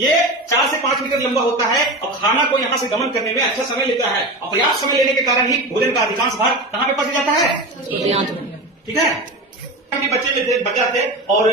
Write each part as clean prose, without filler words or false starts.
ये 4 से 5 मीटर लंबा होता है और खाना को यहाँ से गमन करने में अच्छा समय लेता है और पर्याप्त समय लेने के कारण ही भोजन का अधिकांश भाग कहाँ पे पच जाता है। ठीक है, बच्चा थे और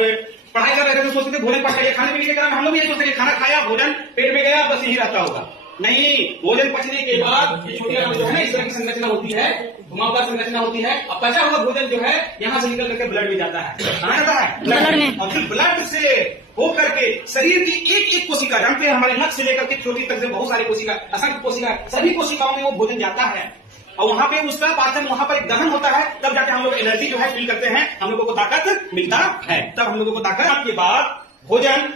पढ़ाई कर रहे थे तो सोचते थे भोजन पच गया, खाने पीने के कारण हम लोग ये सोचते खाना खाया भोजन पेट में गया बस यही रहता होगा। नहीं, भोजन पचने के बाद ये छोटी जो है इस तरह की संरचना होती है, घुमावदार संरचना होती है और पचा हुआ भोजन जो है यहाँ से निकल करके ब्लड में जाता है। कहाँ जाता है? ब्लड में। और फिर ब्लड से होकर के शरीर की एक एक कोशिका, जानते हैं हमारे नख से लेकर के चोटी तक से बहुत सारी कोशिका, असंख्य कोशिका, सभी कोशिकाओं में वो भोजन जाता है और वहां पे उसका पाचन, वहां पर एक दहन होता है, तब जाके हम लोग एनर्जी जो है फील करते हैं, हम लोगों को ताकत मिलता है, तब हम लोगों को ताकत के बाद भोजन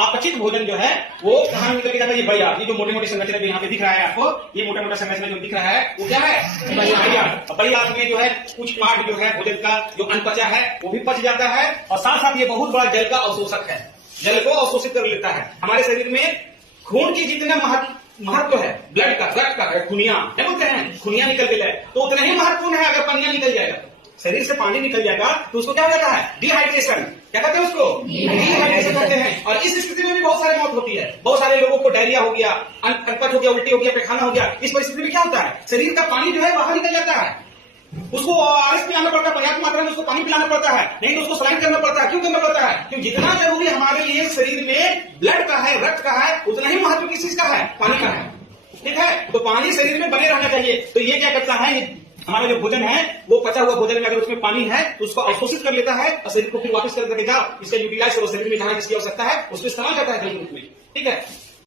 अपचित भोजन जो है वो कहाँ निकल के जाता है। ये बड़ी आंत, ये जो मोटे मोटे संरचना जो यहाँ पे दिख रहा है आपको, ये मोटा मोटा संरचना जो दिख रहा है वो क्या है? बड़ी आंत। बड़ी आंत में जो है कुछ पार्ट जो है भोजन का जो अनपचा है वो भी पच जाता है और साथ साथ ये बहुत बड़ा जल का अवशोषक है, जल को अवशोषित कर लेता है। हमारे शरीर में खून की जितना महत्व है, ब्लड का, रक्त का, खुनिया क्या बोलते हैं, खुनिया निकल के जाए तो उतना ही महत्वपूर्ण है। अगर पनिया निकल जाएगा, शरीर से पानी निकल जाएगा तो उसको क्या हो जाता है? डिहाइड्रेशन। क्या कहते हैं उसको? डिहाइड्रेशन कहते हैं। और इस स्थिति में भी बहुत सारी मौत होती है। बहुत सारे लोगों को डायरिया हो गया, अनपच हो गया, उल्टी हो गया, पैखाना हो गया। इस परिस्थिति में क्या होता है? शरीर का पानी जो है बाहर निकल जाता है, उसको आरएस पिलाना पड़ता है, पर्याप्त मात्रा में उसको पानी पिलाना पड़ता है, नहीं तो उसको सलाइन करना पड़ता है। क्यों करना पड़ता है? क्योंकि जितना जरूरी हमारे लिए शरीर में ब्लड का है, रक्त का है, उतना ही महत्व किस चीज का है? पानी का है। ठीक है, तो पानी शरीर में बने रहना चाहिए। तो ये क्या करता है, हमारा जो भोजन है वो पचा हुआ भोजन में अगर उसमें पानी है तो उसको अवशोषित कर लेता है और शरीर को फिर वापस करके जाओ, इसका यूटिलाइज करो, शरीर में जहां जिसकी आवश्यकता है उसको इस्तेमाल करता है जल रूप में। ठीक है।